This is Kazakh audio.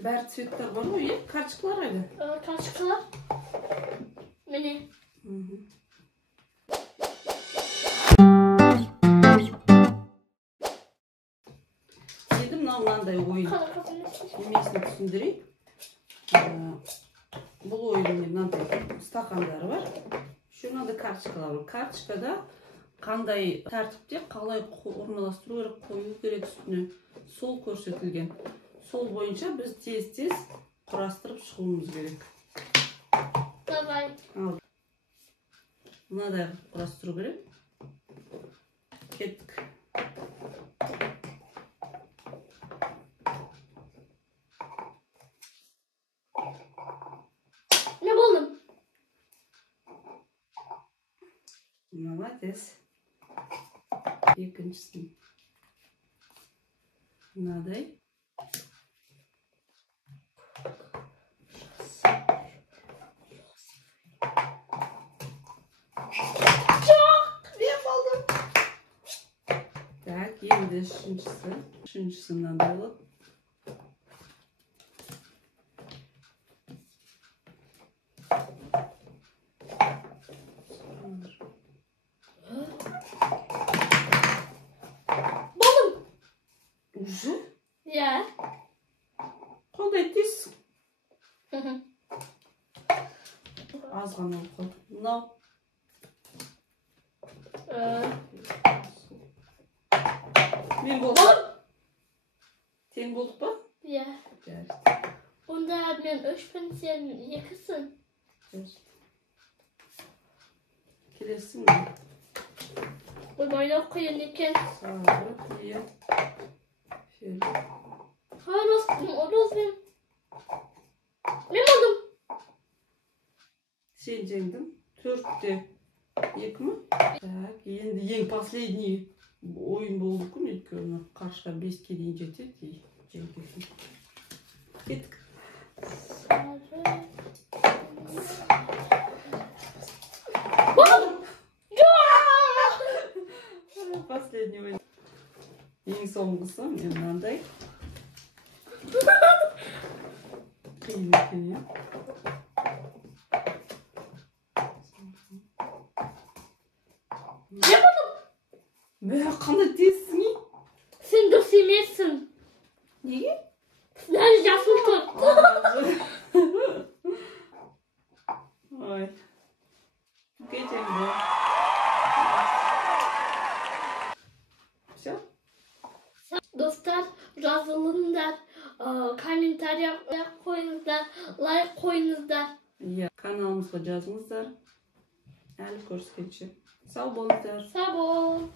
Bär цветтер бар ғой, карточкалар қайда? Карточкалар. Міне. Енді мынандай ойын немесін түсіндірейін. Бұл ойынның мынандай стақандары бар. Еще мынандай карточкалар бар. Карточкада қандай тәртіпте қалай орналастыру керек, қою керек үстіне, сол көрсетілген. Сол бойынша біз тез-тез құрастырып шығуымыз керек. Давай. Мынадай құрастыру керек. Кеттік. Ne buldum? Молодец. Екіншісін. Мынадай. Так, енді үшіншісі мынандай болады. Buldum. Уже? Ya. Қандай тез? Аз ғана оқы. Мынау. Мен болдым. Сен болдық па? Ya. Onda ben 3000, sen 2'sin. Келесің бе? Bu böyle okuyun iken. Сары, иә. Hayır, orası benim. Ne buldum? Сен жеңдің. 4-те 2 ме? Так, енді ең последний ойын болды күн, өйткені қаршыға 5-ке дейін жетеді. Жеңгесін. Кеттік. Последний ойын. Ең соңғысы мен мынандай. Қиын екен, иә. Ne buldum? Мә, қандай тезсің, е? Sen durs yemezsin. Неге? Sen жасыл tut. Ой. Кетемді. Все? Dostlar, жазылыңдар, комментария қойыңыздар, лайк қойыңыздар. Иә, каналымызға жазыңыздар. Әлі көріскенше. Сау болыңыздар. Сау бол.